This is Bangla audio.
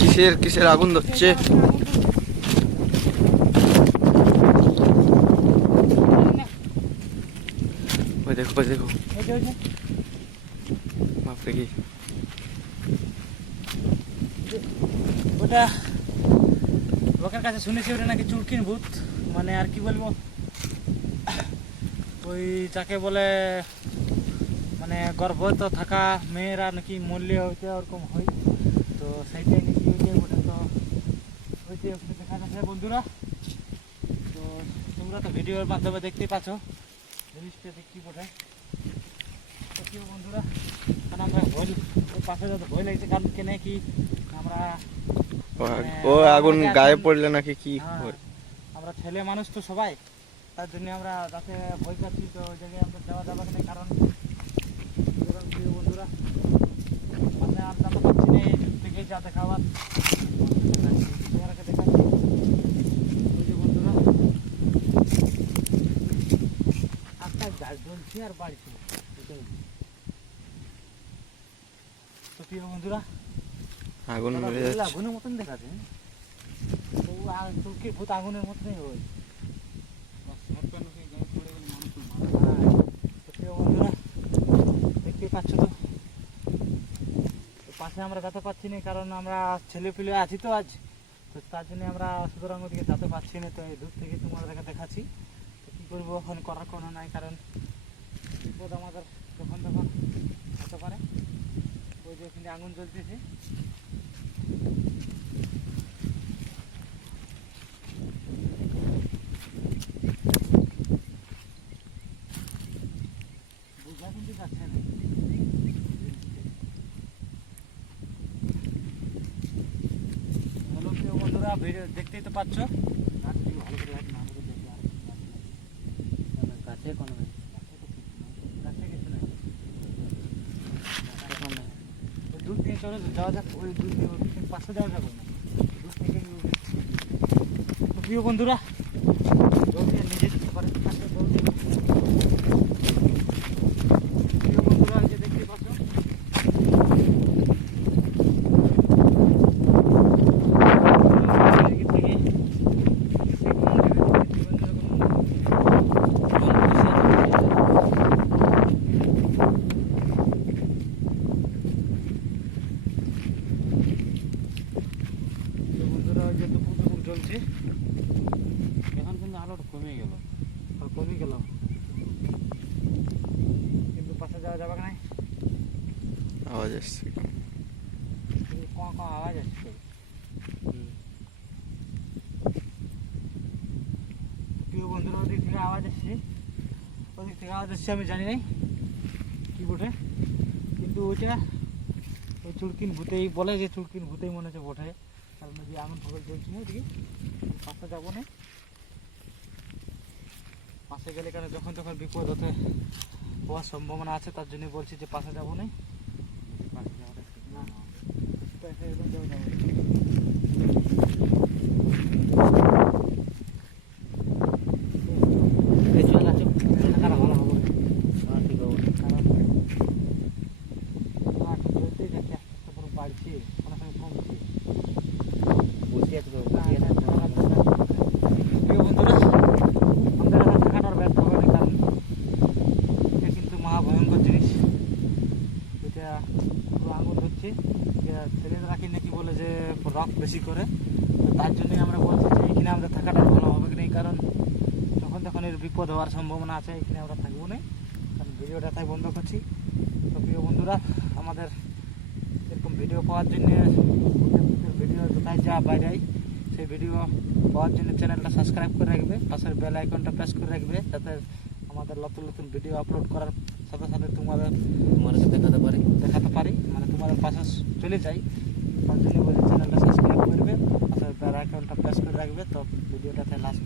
কিসের কিসের আগুন ধরছে? ওই দেখো ওই দেখো। বাপরে কি। ওটা লোকের কাছে শুনেছি, ওটা নাকি চুরকিন ভূত। মানে আর কি বলব? ওই যাকে বলে মানে গর্ভবত থাকা মেয়েরা নাকি মরলে হইতে ওরকম হয়। তো সেইটাই নাকি হইতে ওটা তো হইতে ওখানে দেখা যাচ্ছে বন্ধুরা। তো তোমরা তো ভিডিওর মাধ্যমে দেখতেই পাচ্ছ জিনিসটা দেখতে পড়ে তো বন্ধুরা কারণ আমরা ভয় পাশে যত ভয় লাগছে কারণ কেনে কি আমরা ও আগুন গায়ে পড়লে নাকি কি হ্যাঁ, আমরা ছেলে মানুষ তো সবাই তার জন্য আমরা যাতে ভয় পাচ্ছি তো ওই জায়গায় আমরা যাওয়া যাবে কারণ বন্ধুরা? মানে যাতে পাচ্ছি না এই যুগ থেকে যা দেখাবার তোমাদেরকে দেখাচ্ছি ওই যে বন্ধুরা আকাশ গাছ জ্বলছে আর এটাই। তো প্রিয় বন্ধুরা আগুন দাদা, যাচ্ছে। আগুনের মতন দেখাচ্ছে হ্যাঁ? তো তুর্কি ভূত আগুনের মতনই হয়। পাচ্ছ তো? পাশে আমরা যেতে পারছি না কারণ আমরা ছেলে পিলে আছি তো আজ। তো তার জন্য আমরা সুতরাং ওদিকে যেতে পারছি না তো দূর থেকে তোমাদেরকে দেখাচ্ছি। এখন করার কোনো নাই, কারণ বিপদ আমাদের যখন তখন হতে পারে। ওই যে ওখানে আগুন জ্বলতেছে। না। বন্ধুরা, ভিডিও দেখতেই তো পাচ্ছ। ভালো করে কাছে কোনো দূর থেকে চলে যাওয়া যাক, ওই দূর থেকে পাশে যাওয়া যাবে না। দূর থেকে প্রিয় বন্ধুরা জলদি নিজে যেতে পারে কাছে জলদি প্রিয় বন্ধুরা এই যে দেখতে পাচ্ছ এদিকে থেকে প্রিয় বন্ধুরা ওই যে চলছে এখন কিন্তু আলোটা কমে গেল। আর কমে গেল। কিন্তু পাশে যাওয়া যাবে না আওয়াজ আসছে কম। কম আওয়াজ আসছে। প্রিয় বন্ধুরা ওদিক থেকে আওয়াজ আসছে। ওদিক থেকে আওয়াজ আসছে আমি জানি নাই কি বটে কিন্তু ওইটা ওই চুরকিন ভূতেই বলে যে চুরকিন ভূতেই মনে হচ্ছে বটে। যে আগুন ফগল চলছে না ওদিকে পাশে যাব না। পাশে গেলে কেন যখন তখন বিপদ হতে হওয়ার সম্ভাবনা আছে, তার জন্য বলছি যে পাশে যাব না। না পাশে একদম যাব যাব না। এই চলে আসো, থাকাটা ভালো হবে। কারণ আট চলতেই যাচ্ছে, আস্তে আস্তে পুরো বাড়ছে, কোনো সময় কমছে। না, এটা থাকাটা দরকার। প্রিয় বন্ধুরা, আমাদের আর থাকাটার ব্যর্থ হবে না, কারণ এটা কিন্তু মহা ভয়ঙ্কর জিনিস এটা পুরো আগুন হচ্ছে এটা ছেলেরা কি নাকি বলে যে রক বেশি করে। তার জন্যই আমরা বলছি যে এখানে আমাদের থাকাটা ভালো হবে কি নেই কারণ যখন তখন এর বিপদ হওয়ার সম্ভাবনা আছে এখানে আমরা থাকব না। কারণ ভিডিওটা তাই বন্ধ করছি। তো প্রিয় বন্ধুরা আমাদের এরকম ভিডিও পাওয়ার জন্য ভিডিও কোথায় যা বাইরে সেই ভিডিও পাওয়ার জন্য চ্যানেলটা সাবস্ক্রাইব করে রাখবে পাশের বেল আইকনটা প্রেস করে রাখবে যাতে আমাদের নতুন নতুন ভিডিও আপলোড করার সাথে সাথে তোমাদের তোমাদেরকে দেখাতে পারি। দেখাতে পারি মানে তোমাদের পাশে চলে যাই। তার জন্য বলি চ্যানেলটা সাবস্ক্রাইব করবে আপনার বেল আইকনটা প্রেস করে রাখবে তো ভিডিওটাতে লাস্ট